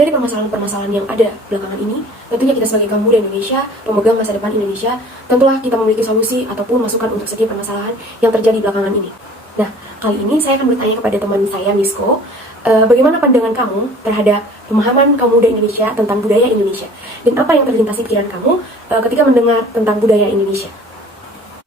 dari permasalahan-permasalahan yang ada belakangan ini, tentunya kita sebagai kaum muda Indonesia, pemegang masa depan Indonesia, tentulah kita memiliki solusi ataupun masukan untuk setiap permasalahan yang terjadi belakangan ini. Nah, kali ini saya akan bertanya kepada teman saya, Misko, bagaimana pandangan kamu terhadap pemahaman kaum muda Indonesia tentang budaya Indonesia? Dan apa yang terlintas di pikiran kamu ketika mendengar tentang budaya Indonesia?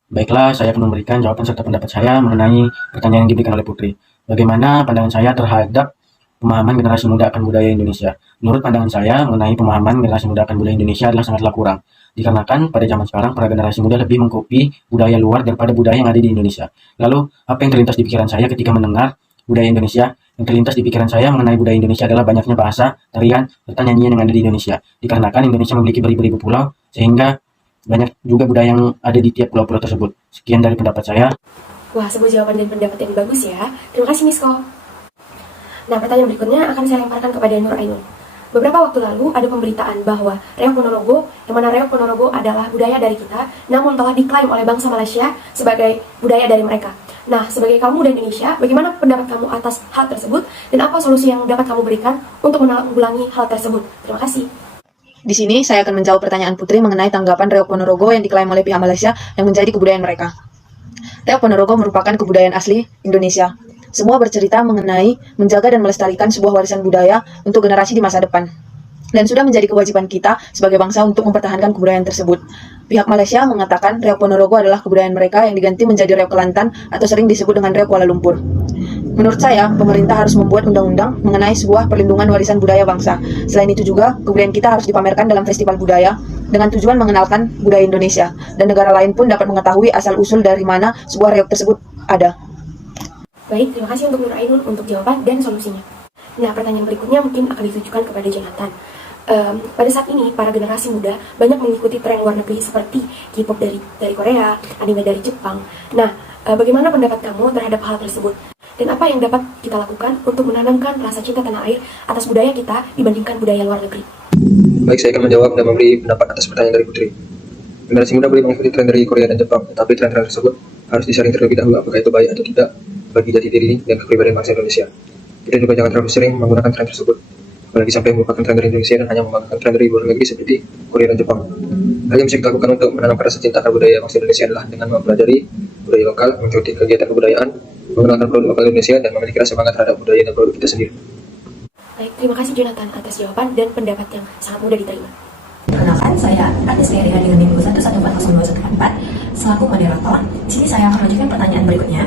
Baiklah, saya akan memberikan jawaban serta pendapat saya mengenai pertanyaan yang diberikan oleh Putri. Bagaimana pandangan saya terhadap pemahaman generasi muda akan budaya Indonesia? Menurut pandangan saya, mengenai pemahaman generasi muda akan budaya Indonesia adalah sangatlah kurang. Dikarenakan pada zaman sekarang, para generasi muda lebih mengkopi budaya luar daripada budaya yang ada di Indonesia. Lalu, apa yang terlintas di pikiran saya ketika mendengar budaya Indonesia? Yang terlintas di pikiran saya mengenai budaya Indonesia adalah banyaknya bahasa, tarian, serta nyanyian yang ada di Indonesia. Dikarenakan Indonesia memiliki beribu-ribu pulau, sehingga banyak juga budaya yang ada di tiap pulau-pulau tersebut. Sekian dari pendapat saya. Wah, sebuah jawaban dan pendapat yang bagus ya. Terima kasih, Misko. Nah, pertanyaan berikutnya akan saya lemparkan kepada Nur Ainun. Beberapa waktu lalu ada pemberitaan bahwa Reok Ponorogo, yang mana Reok Ponorogo adalah budaya dari kita, namun telah diklaim oleh bangsa Malaysia sebagai budaya dari mereka. Nah, sebagai kaum muda Indonesia, bagaimana pendapat kamu atas hal tersebut, dan apa solusi yang dapat kamu berikan untuk menanggulangi hal tersebut? Terima kasih. Di sini saya akan menjawab pertanyaan Putri mengenai tanggapan Reok Ponorogo yang diklaim oleh pihak Malaysia yang menjadi kebudayaan mereka. Reok Ponorogo merupakan kebudayaan asli Indonesia. Semua bercerita mengenai menjaga dan melestarikan sebuah warisan budaya untuk generasi di masa depan. Dan sudah menjadi kewajiban kita sebagai bangsa untuk mempertahankan kebudayaan tersebut. Pihak Malaysia mengatakan Reok Ponorogo adalah kebudayaan mereka yang diganti menjadi Reok Kelantan atau sering disebut dengan Reok Kuala Lumpur. Menurut saya, pemerintah harus membuat undang-undang mengenai sebuah perlindungan warisan budaya bangsa. Selain itu juga, kebudayaan kita harus dipamerkan dalam festival budaya dengan tujuan mengenalkan budaya Indonesia. Dan negara lain pun dapat mengetahui asal-usul dari mana sebuah reok tersebut ada. Baik, terima kasih untuk Nur Ainun untuk jawaban dan solusinya. Nah, pertanyaan berikutnya mungkin akan ditujukan kepada Jonathan. Pada saat ini, para generasi muda banyak mengikuti tren luar negeri seperti K-pop dari Korea, anime dari Jepang. Nah, bagaimana pendapat kamu terhadap hal tersebut? Dan apa yang dapat kita lakukan untuk menanamkan rasa cinta tanah air atas budaya kita dibandingkan budaya luar negeri? Baik, saya akan menjawab dan memberi pendapat atas pertanyaan dari Putri. Generasi muda boleh mengikuti tren dari Korea dan Jepang, tetapi tren-tren tersebut harus disaring terlebih dahulu apakah itu baik atau tidak bagi jati diri dan kepribadian bangsa Indonesia. Kita juga jangan terlalu sering menggunakan tren tersebut, apalagi sampai merupakan tren dari Indonesia dan hanya membanggakan tren dari luar negeri seperti Korea dan Jepang. Hal yang bisa kita lakukan untuk menanamkan rasa cinta akan budaya bangsa Indonesia adalah dengan mempelajari budaya lokal, mengikuti kegiatan kebudayaan, mengenalkan produk lokal Indonesia, dan memiliki rasa bangga terhadap budaya dan produk kita sendiri. Baik, terima kasih Jonathan atas jawaban dan pendapat yang sangat mudah diterima. Perkenalkan, saya Anis Ria dengan NIM 1140214 selaku moderator. Di sini saya akan mengajukan pertanyaan berikutnya.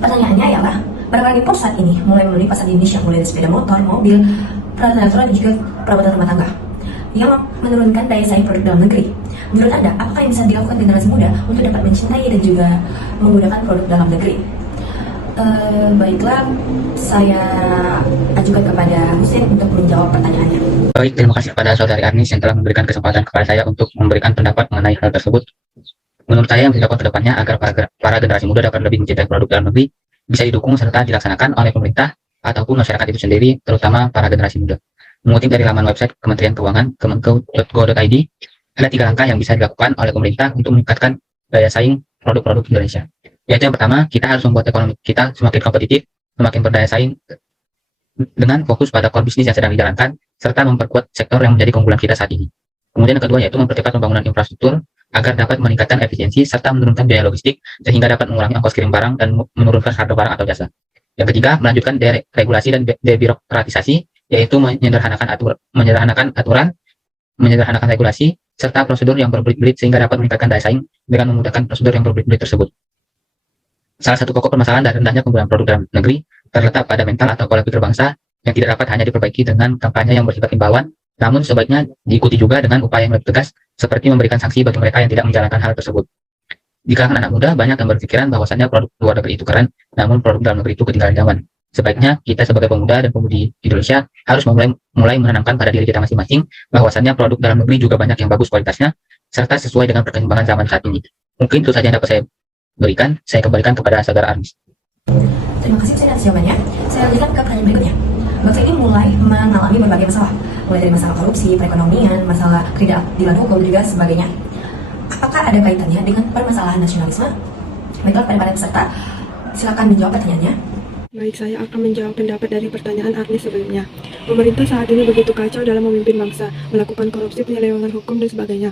Pertanyaannya ialah, barang impor saat ini mulai memenuhi pasar di Indonesia, mulai dari sepeda motor, mobil, peralatan elektronik, dan juga perabotan rumah tangga yang menurunkan daya saing produk dalam negeri. Menurut Anda, apakah yang bisa dilakukan generasi muda untuk dapat mencintai dan juga menggunakan produk dalam negeri? Baiklah, saya ajukan kepada Husin untuk menjawab pertanyaannya. Baik, terima kasih kepada saudari Arnis yang telah memberikan kesempatan kepada saya untuk memberikan pendapat mengenai hal tersebut. Menurut saya yang dilakukan ke depannya agar para generasi muda dapat lebih mencintai produk dalam negeri bisa didukung serta dilaksanakan oleh pemerintah ataupun masyarakat itu sendiri, terutama para generasi muda. Mengutip dari laman website Kementerian Keuangan kemenko.go.id, ada 3 langkah yang bisa dilakukan oleh pemerintah untuk meningkatkan daya saing produk-produk Indonesia. Yaitu yang pertama, kita harus membuat ekonomi kita semakin kompetitif, semakin berdaya saing dengan fokus pada core bisnis yang sedang dijalankan, serta memperkuat sektor yang menjadi keunggulan kita saat ini. Kemudian yang kedua yaitu mempercepat pembangunan infrastruktur agar dapat meningkatkan efisiensi serta menurunkan biaya logistik sehingga dapat mengurangi ongkos kirim barang dan menurunkan harga barang atau jasa. Yang ketiga, melanjutkan deregulasi dan debirokratisasi, yaitu menyederhanakan aturan, menyederhanakan regulasi, serta prosedur yang berbelit-belit sehingga dapat meningkatkan daya saing dengan memudahkan prosedur yang berbelit-belit tersebut. Salah satu pokok permasalahan dari rendahnya penggunaan produk dalam negeri terletak pada mental atau pola pikir bangsa yang tidak dapat hanya diperbaiki dengan kampanye yang bersifat himbauan, namun sebaiknya diikuti juga dengan upaya yang lebih tegas seperti memberikan sanksi bagi mereka yang tidak menjalankan hal tersebut. Di kalangan anak muda banyak yang berpikiran bahwasannya produk luar negeri itu keren, namun produk dalam negeri itu ketinggalan zaman. Sebaiknya kita sebagai pemuda dan pemudi Indonesia harus mulai menanamkan pada diri kita masing-masing bahwasannya produk dalam negeri juga banyak yang bagus kualitasnya serta sesuai dengan perkembangan zaman saat ini. Mungkin itu saja yang dapat saya berikan. Saya kembalikan kepada saudara Arnis. Terima kasih atas jawabannya. Saya lanjutkan ke pertanyaan berikutnya. Bangsa ini mulai mengalami berbagai masalah, mulai dari masalah korupsi, perekonomian, masalah ketidakadilan hukum, juga sebagainya. Apakah ada kaitannya dengan permasalahan nasionalisme? Baiklah, kepada para peserta, silakan menjawab pertanyaannya. Baik, saya akan menjawab pendapat dari pertanyaan Arnis sebelumnya. Pemerintah saat ini begitu kacau dalam memimpin bangsa, melakukan korupsi, penyelewengan hukum, dan sebagainya.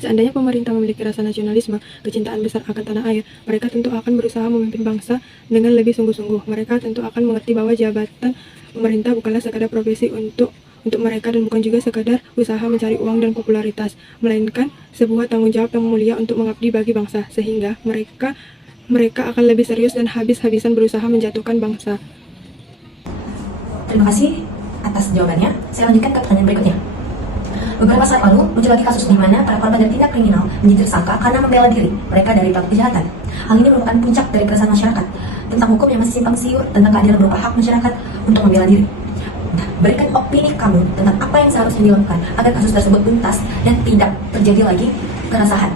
Seandainya pemerintah memiliki rasa nasionalisme, kecintaan besar akan tanah air, mereka tentu akan berusaha memimpin bangsa dengan lebih sungguh-sungguh. Mereka tentu akan mengerti bahwa jabatan pemerintah bukanlah sekadar profesi untuk mereka dan bukan juga sekadar usaha mencari uang dan popularitas, melainkan sebuah tanggung jawab yang mulia untuk mengabdi bagi bangsa, sehingga mereka akan lebih serius dan habis-habisan berusaha menjatuhkan bangsa. Terima kasih atas jawabannya. Saya lanjutkan ke pertanyaan berikutnya. Beberapa saat lalu muncul lagi kasus di mana para korban dari tindak kriminal menjadi tersangka karena membela diri mereka dari pelaku kejahatan. Hal ini merupakan puncak dari keresahan masyarakat tentang hukum yang masih simpang siur, tentang keadilan berupa hak masyarakat untuk membela diri. Nah, berikan opini kamu tentang apa yang seharusnya dilakukan agar kasus tersebut tuntas dan tidak terjadi lagi keresahan.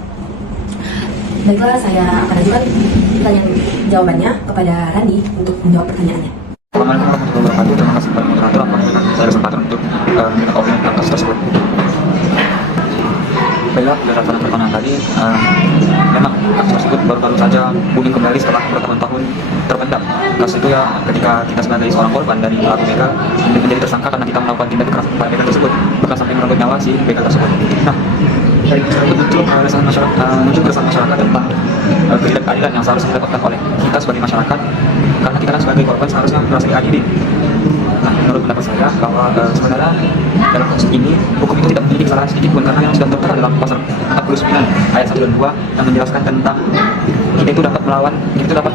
Baiklah, saya akan ajukan pertanyaan jawabannya kepada Randi untuk menjawab pertanyaannya. Assalamualaikum warahmatullahi wabarakatuh. Terima kasih kepada moderator yang memberikan saya kesempatan untuk memberikan opini tentang kasus tersebut. Baiklah, berdasarkan pertanyaan tadi, memang kasus tersebut baru-baru saja booming kembali setelah bertahun-tahun terpendam. Kasus itu ya ketika kita sebagai seorang korban dari pelaku begal menjadi tersangka karena kita melakukan tindak kekerasan kepada begal tersebut, bahkan sampai merenggut nyawa si begal tersebut. Nah, dari kasus tersebut muncul keresahan masyarakat tentang ketidakadilan yang seharusnya didapatkan oleh kita sebagai masyarakat, karena kita kan sebagai korban seharusnya merasa diadili. Nah, menurut pendapat saya bahwa sebenarnya dalam kasus ini hukum itu tidak memiliki kesalahan sedikit pun, karena yang sudah tertera dalam pasal 49 ayat 1 dan 2 yang menjelaskan tentang kita itu dapat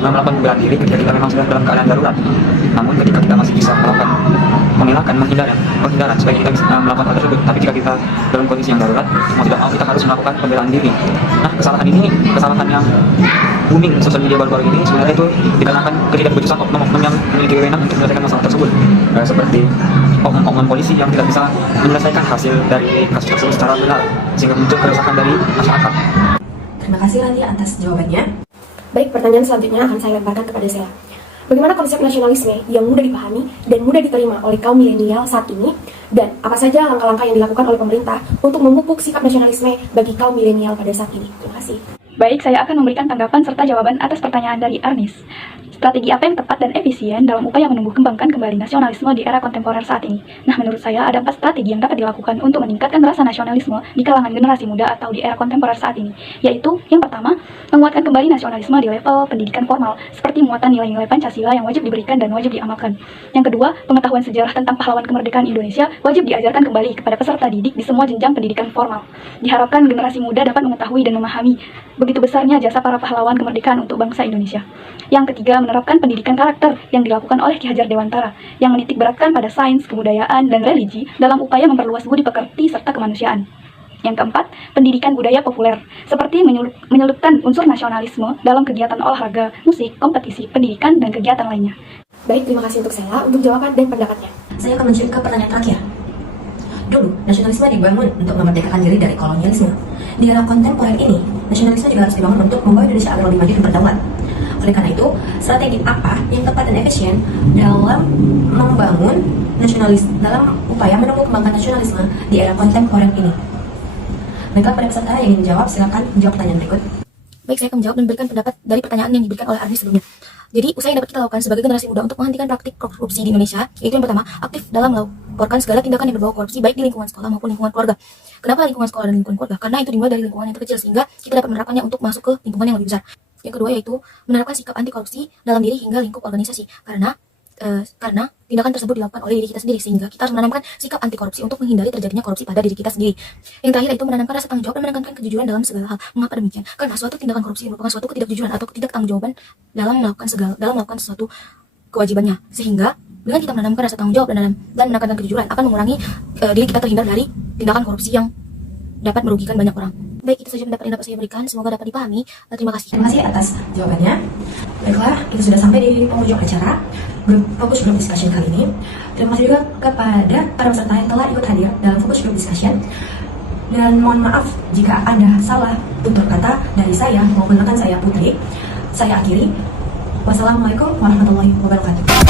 melakukan pembelaan diri ketika kita memang sudah dalam keadaan darurat. Namun ketika kita masih bisa melakukan penghindaran supaya kita bisa melakukan hal tersebut, tapi jika kita dalam kondisi yang darurat, mau tidak mau kita harus melakukan pembelaan diri. Nah, kesalahan yang booming sosial media baru-baru ini sebenarnya itu dikarenakan ketidakbecusan oknum-oknum yang memiliki wewenang untuk menyelesaikan masalah tersebut, seperti oknum-oknum polisi yang tidak bisa menyelesaikan hasil dari kasus tersebut secara benar, sehingga muncul keresahan dari masyarakat. Terima kasih Randi atas jawabannya. Baik, pertanyaan selanjutnya akan saya lemparkan kepada Sela. Bagaimana konsep nasionalisme yang mudah dipahami dan mudah diterima oleh kaum milenial saat ini, dan apa saja langkah-langkah yang dilakukan oleh pemerintah untuk memupuk sikap nasionalisme bagi kaum milenial pada saat ini? Terima kasih. Baik, saya akan memberikan tanggapan serta jawaban atas pertanyaan dari Arnis. Strategi apa yang tepat dan efisien dalam upaya menumbuh kembangkan kembali nasionalisme di era kontemporer saat ini? Nah, menurut saya ada 4 strategi yang dapat dilakukan untuk meningkatkan rasa nasionalisme di kalangan generasi muda atau di era kontemporer saat ini, yaitu yang pertama, menguatkan kembali nasionalisme di level pendidikan formal, seperti muatan nilai-nilai Pancasila yang wajib diberikan dan wajib diamalkan. Yang kedua, pengetahuan sejarah tentang pahlawan kemerdekaan Indonesia wajib diajarkan kembali kepada peserta didik di semua jenjang pendidikan formal. Diharapkan generasi muda dapat mengetahui dan memahami begitu besarnya jasa para pahlawan kemerdekaan untuk bangsa Indonesia. Yang ketiga, menerapkan pendidikan karakter yang dilakukan oleh Ki Hajar Dewantara, yang menitik beratkan pada sains, kebudayaan, dan religi dalam upaya memperluas budi pekerti serta kemanusiaan. Yang keempat, pendidikan budaya populer, seperti menyelipkan unsur nasionalisme dalam kegiatan olahraga, musik, kompetisi, pendidikan, dan kegiatan lainnya. Baik, terima kasih untuk Sela untuk jawaban dan pendapatnya. Saya akan menuju ke pertanyaan terakhir. Dulu, nasionalisme dibangun untuk memerdekakan diri dari kolonialisme. Di era kontemporer ini, nasionalisme juga harus dibangun untuk membawa Indonesia agar lebih maju dan berdaulat. Oleh karena itu, strategi apa yang tepat dan efisien dalam membangun dalam upaya menumbuh kembangkan nasionalisme di era kontemporer ini? Baiklah, pada peserta yang ingin menjawab, silakan menjawab pertanyaan berikut. Baik, saya akan menjawab dan berikan pendapat dari pertanyaan yang diberikan oleh Arnis sebelumnya. Jadi, usaha yang dapat kita lakukan sebagai generasi muda untuk menghentikan praktik korupsi di Indonesia, yaitu yang pertama, aktif dalam melaporkan segala tindakan yang berbau korupsi, baik di lingkungan sekolah maupun lingkungan keluarga. Kenapa lingkungan sekolah dan lingkungan keluarga? Karena itu dimulai dari lingkungan yang terkecil, sehingga kita dapat menerapkannya untuk masuk ke lingkungan yang lebih besar. Yang kedua yaitu menerapkan sikap anti korupsi dalam diri hingga lingkup organisasi, karena tindakan tersebut dilakukan oleh diri kita sendiri, sehingga kita harus menanamkan sikap anti korupsi untuk menghindari terjadinya korupsi pada diri kita sendiri. Yang terakhir yaitu menanamkan rasa tanggung jawab dan menekankan kejujuran dalam segala hal. Mengapa demikian? Karena suatu tindakan korupsi merupakan suatu ketidakjujuran atau ketidaktanggungjawaban dalam melakukan sesuatu kewajibannya, sehingga dengan kita menanamkan rasa tanggung jawab dan menekankan kejujuran akan mengurangi diri kita terhindar dari tindakan korupsi yang dapat merugikan banyak orang. Baik, itu saja pendapat yang dapat saya berikan. Semoga dapat dipahami. Terima kasih. Terima kasih atas jawabannya. Baiklah, kita sudah sampai di penghujung acara Fokus Group Discussion kali ini. Terima kasih juga kepada para peserta yang telah ikut hadir dalam Fokus Group Discussion. Dan mohon maaf jika Anda salah tutur kata dari saya maupun rekan saya Putri. Saya akhiri. Wassalamualaikum warahmatullahi wabarakatuh.